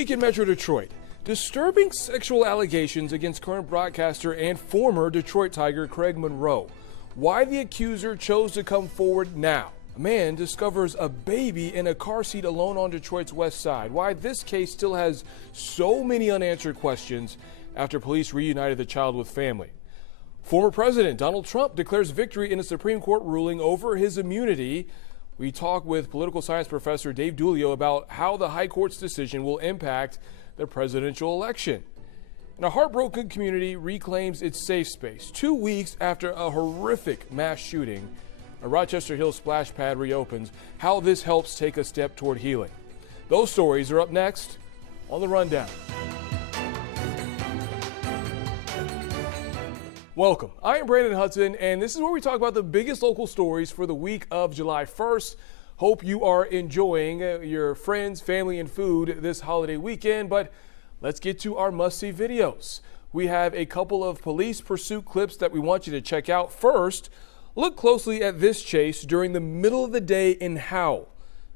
week in Metro Detroit, disturbing sexual allegations against current broadcaster and former Detroit Tiger Craig Monroe. Why the accuser chose to come forward now. A man discovers a baby in a car seat alone on Detroit's west side. Why this case still has so many unanswered questions after police reunited the child with family. Former President Donald Trump declares victory in a Supreme Court ruling over his immunity. We talk with political science professor Dave Dolan about how the High Court's decision will impact the presidential election. And a heartbroken community reclaims its safe space 2 weeks after a horrific mass shooting. A Rochester Hills splash pad reopens. How this helps take a step toward healing. Those stories are up next on The Rundown. Welcome. I am Brandon Hudson, and this is where we talk about the biggest local stories for the week of July 1st. Hope you are enjoying your friends, family, and food this holiday weekend, but let's get to our must-see videos. We have a couple of police pursuit clips that we want you to check out. First, look closely at this chase during the middle of the day in Howe.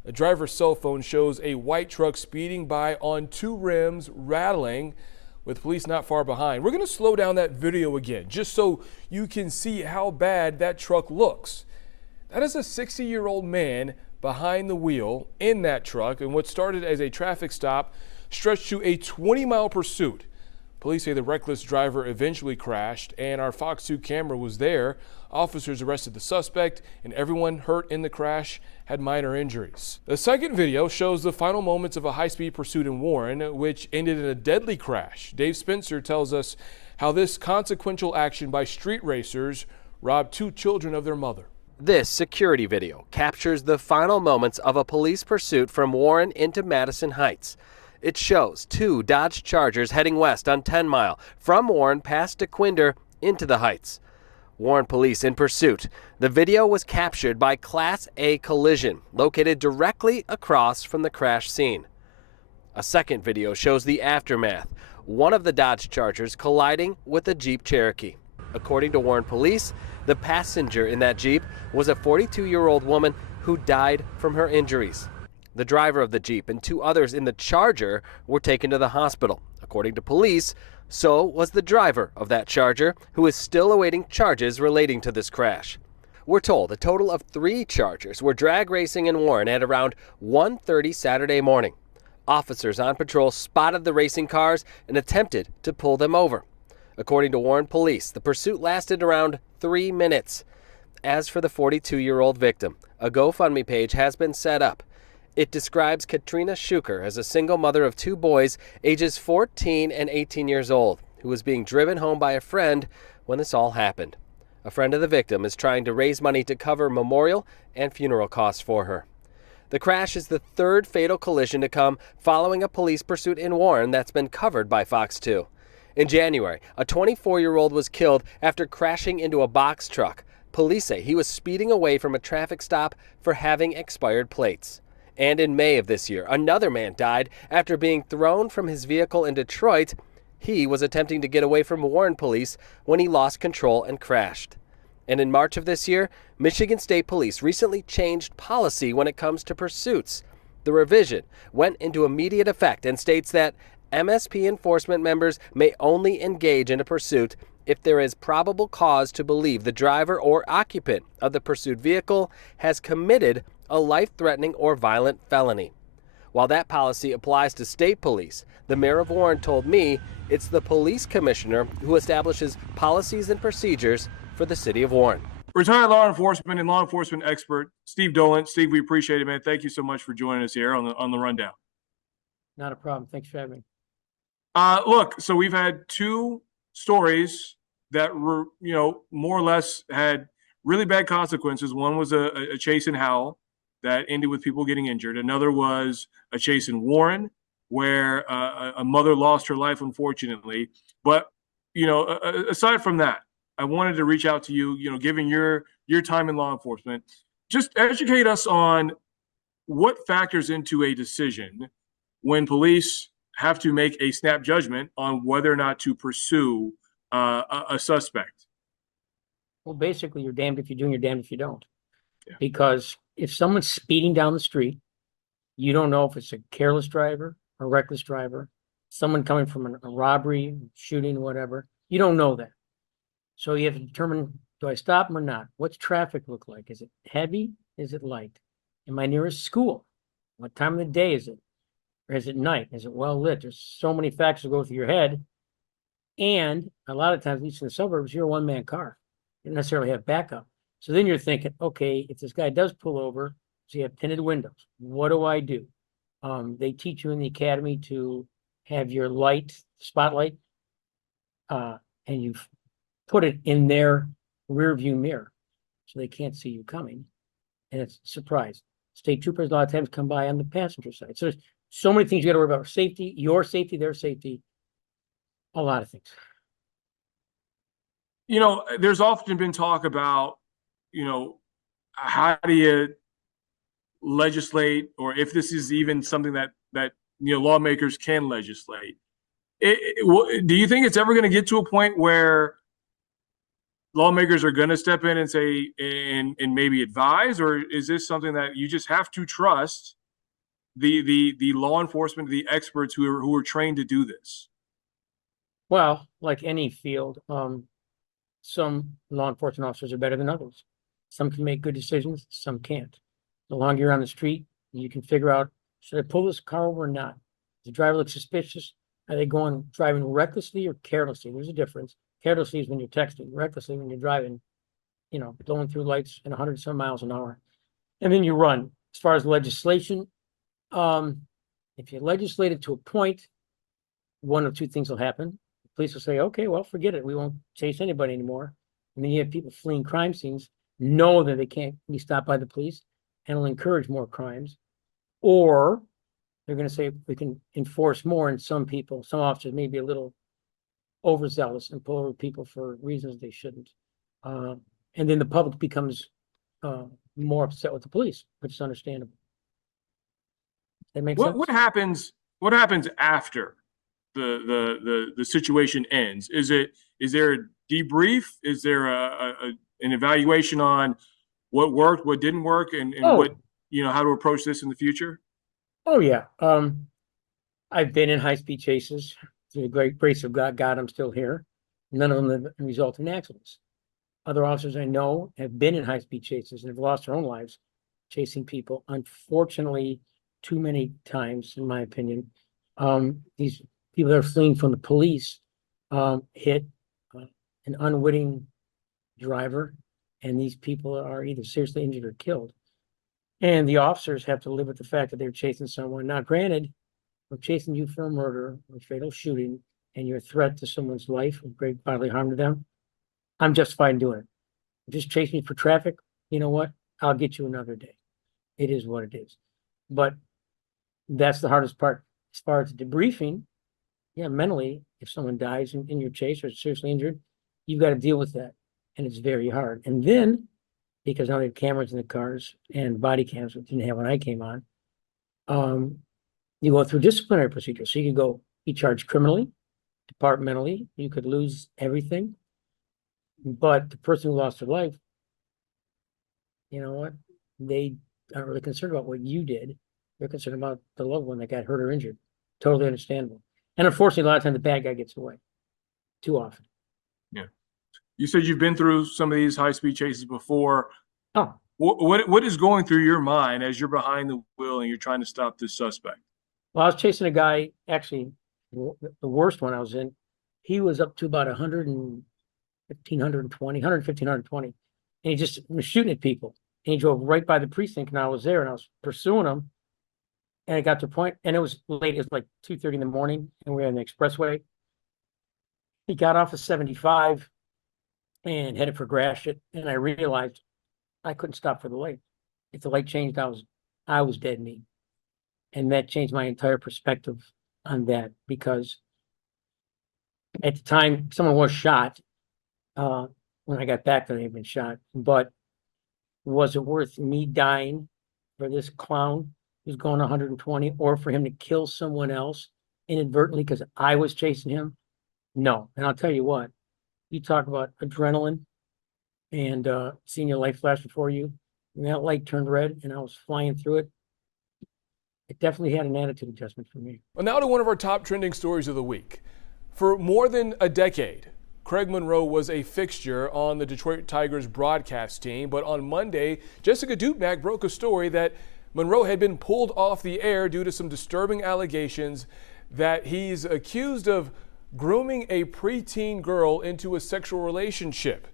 A driver's cell phone shows a white truck speeding by on two rims, rattling, with police not far behind. We're going to slow down that video again, just so you can see how bad that truck looks. That is a 60-year-old man behind the wheel in that truck, and what started as a traffic stop stretched to a 20-mile pursuit. Police say the reckless driver eventually crashed, and our Fox 2 camera was there. Officers arrested the suspect, and everyone hurt in the crash had minor injuries. The second video shows the final moments of a high-speed pursuit in Warren, which ended in a deadly crash. Dave Spencer tells us how this consequential action by street racers robbed two children of their mother. This security video captures the final moments of a police pursuit from Warren into Madison Heights. It shows two Dodge Chargers heading west on 10 Mile from Warren past DeQuinder into the Heights. Warren police in pursuit. The video was captured by Class A collision located directly across from the crash scene. A second video shows the aftermath, one of the Dodge Chargers colliding with a Jeep Cherokee. According to Warren police, the passenger in that Jeep was a 42-year-old woman who died from her injuries. The driver of the Jeep and two others in the Charger were taken to the hospital. According to police, so was the driver of that Charger, who is still awaiting charges relating to this crash. We're told a total of 3 Chargers were drag racing in Warren at around 1:30 Saturday morning. Officers on patrol spotted the racing cars and attempted to pull them over. According to Warren police, the pursuit lasted around 3 minutes. As for the 42-year-old victim, a GoFundMe page has been set up. It describes Katrina Schuker as a single mother of 2 boys, ages 14 and 18 years old, who was being driven home by a friend when this all happened. A friend of the victim is trying to raise money to cover memorial and funeral costs for her. The crash is the 3rd fatal collision to come following a police pursuit in Warren that's been covered by Fox 2. In January, a 24-year-old was killed after crashing into a box truck. Police say he was speeding away from a traffic stop for having expired plates. And in May of this year, another man died after being thrown from his vehicle in Detroit. He was attempting to get away from Warren police when he lost control and crashed. And in March of this year, Michigan State Police recently changed policy when it comes to pursuits. The revision went into immediate effect and states that MSP enforcement members may only engage in a pursuit if there is probable cause to believe the driver or occupant of the pursued vehicle has committed a life-threatening or violent felony. While that policy applies to state police, the mayor of Warren told me it's the police commissioner who establishes policies and procedures for the city of Warren. Retired law enforcement and law enforcement expert Steve Dolan. Steve, we appreciate it, man. Thank you so much for joining us here on the Rundown. Not a problem. Thanks for having me. Look, so we've had 2 stories that were, more or less had really bad consequences. One was a chase in Howell that ended with people getting injured. Another was a chase in Warren where a mother lost her life, unfortunately. But, aside from that, I wanted to reach out to you, given your time in law enforcement, just educate us on what factors into a decision when police have to make a snap judgment on whether or not to pursue a suspect. Well, basically, you're damned if you do and you're damned if you don't. Yeah. Because if someone's speeding down the street, you don't know if it's a careless driver a reckless driver, someone coming from a robbery, shooting, whatever. You don't know that. So you have to determine, do I stop them or not? What's traffic look like? Is it heavy? Is it light? Am I near a school? What time of the day is it? Or is it night? Is it well lit? There's so many factors that go through your head. And a lot of times, at least in the suburbs, you're a one-man car. You don't necessarily have backup. So then you're thinking, okay, if this guy does pull over, so you have tinted windows, what do I do? They teach you in the academy to have your light, spotlight, and you put it in their rear view mirror so they can't see you coming. And it's a surprise. State troopers a lot of times come by on the passenger side. So there's so many things you got to worry about: safety, your safety, their safety, a lot of things. You know, there's often been talk about, how do you legislate, or if this is even something that lawmakers can legislate. Do you think it's ever going to get to a point where lawmakers are going to step in and say and maybe advise, or is this something that you just have to trust the law enforcement, the experts who are trained to do this? Well, like any field, some law enforcement officers are better than others. Some can make good decisions, some can't. The longer you're on the street, you can figure out, should I pull this car over or not? Does the driver look suspicious? Are they driving recklessly or carelessly? There's a difference. Carelessly is when you're texting, recklessly when you're driving, going through lights at 100 some miles an hour. And then you run. As far as legislation, if you legislate it to a point, one of two things will happen. The police will say, okay, well, forget it. We won't chase anybody anymore. And then you have people fleeing crime scenes, know that they can't be stopped by the police, and will encourage more crimes. Or they're going to say we can enforce more, and some officers may be a little overzealous and pull over people for reasons they shouldn't. And then the public becomes more upset with the police, which is understandable. That makes sense? What happens after the situation ends? Is there a debrief? Is there an evaluation on what worked, what didn't work, and what how to approach this in the future? Oh yeah. I've been in high-speed chases. Through the great grace of God, I'm still here. None of them have resulted in accidents. Other officers I know have been in high-speed chases and have lost their own lives chasing people. Unfortunately, too many times, in my opinion, these people that are fleeing from the police hit an unwitting driver, and these people are either seriously injured or killed. And the officers have to live with the fact that they're chasing someone. Now, granted, we're chasing you for a murder or fatal shooting, and you're a threat to someone's life or great bodily harm to them. I'm justified in doing it. Just chasing you for traffic, you know what? I'll get you another day. It is what it is. But that's the hardest part. As far as debriefing, yeah, mentally, if someone dies in your chase or is seriously injured, you've got to deal with that. And it's very hard. And then, because now they have cameras in the cars and body cams, which didn't have when I came on, you go through disciplinary procedures. So you can go be charged criminally, departmentally, you could lose everything. But the person who lost their life, you know what? They aren't really concerned about what you did. They're concerned about the loved one that got hurt or injured. Totally understandable. And unfortunately, a lot of times the bad guy gets away too often. Yeah. You said you've been through some of these high-speed chases before. Oh, what is going through your mind as you're behind the wheel and you're trying to stop this suspect? well, I was chasing a guy, actually, the worst one I was in, he was up to about 115, 120. And he just was shooting at people. And he drove right by the precinct, and I was there, and I was pursuing him. And it got to a point, and it was late, it was like 2:30 in the morning, and we were on the expressway. He got off of 75 and headed for Gratiot, and I realized I couldn't stop for the light. If the light changed, I was dead meat. And that changed my entire perspective on that, because at the time someone was shot. When I got back there, they had been shot. But was it worth me dying for this clown who's going 120, or for him to kill someone else inadvertently because I was chasing him? No. And I'll tell you what, you talk about adrenaline and seeing your life flash before you, and that light turned red and I was flying through it. it definitely had an attitude adjustment for me. Well, now to one of our top trending stories of the week. For more than a decade, Craig Monroe was a fixture on the Detroit Tigers broadcast team, but on Monday, Jessica Dupnack broke a story that Monroe had been pulled off the air due to some disturbing allegations that he's accused of grooming a preteen girl into a sexual relationship.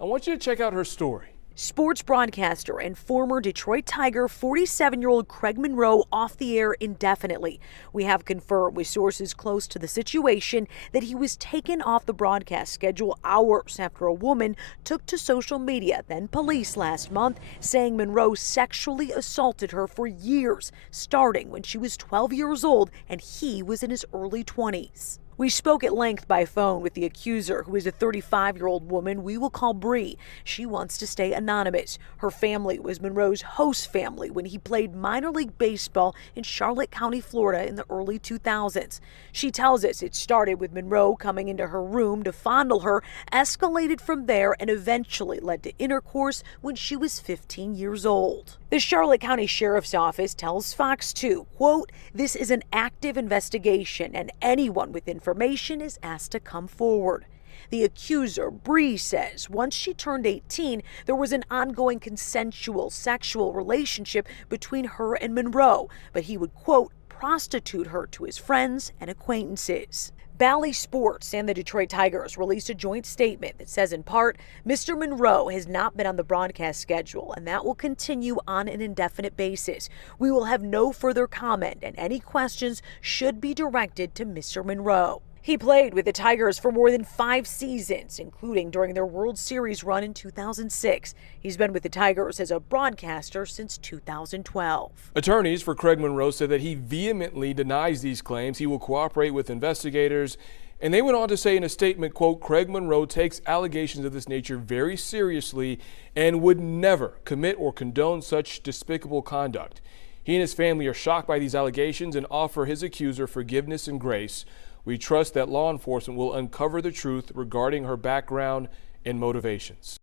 I want you to check out her story. Sports broadcaster and former Detroit Tiger 47-year-old Craig Monroe off the air indefinitely. We have confirmed with sources close to the situation that he was taken off the broadcast schedule hours after a woman took to social media, then police last month, saying Monroe sexually assaulted her for years, starting when she was 12 years old and he was in his early 20s. We spoke at length by phone with the accuser, who is a 35-year-old woman we will call Bree. She wants to stay anonymous. Her family was Monroe's host family when he played minor league baseball in Charlotte County, Florida in the early 2000s. She tells us it started with Monroe coming into her room to fondle her, escalated from there, and eventually led to intercourse when she was 15 years old. The Charlotte County Sheriff's Office tells Fox 2, quote, "This is an active investigation and anyone with information is asked to come forward." The accuser, Bree, says once she turned 18, there was an ongoing consensual sexual relationship between her and Monroe, but he would, quote, prostitute her to his friends and acquaintances. Bally Sports and the Detroit Tigers released a joint statement that says, in part, Mr. Monroe has not been on the broadcast schedule, and that will continue on an indefinite basis. We will have no further comment, and any questions should be directed to Mr. Monroe. He played with the Tigers for more than 5 seasons, including during their World Series run in 2006. He's been with the Tigers as a broadcaster since 2012. Attorneys for Craig Monroe said that he vehemently denies these claims. He will cooperate with investigators. And they went on to say in a statement, quote, Craig Monroe takes allegations of this nature very seriously and would never commit or condone such despicable conduct. He and his family are shocked by these allegations and offer his accuser forgiveness and grace. We trust that law enforcement will uncover the truth regarding her background and motivations.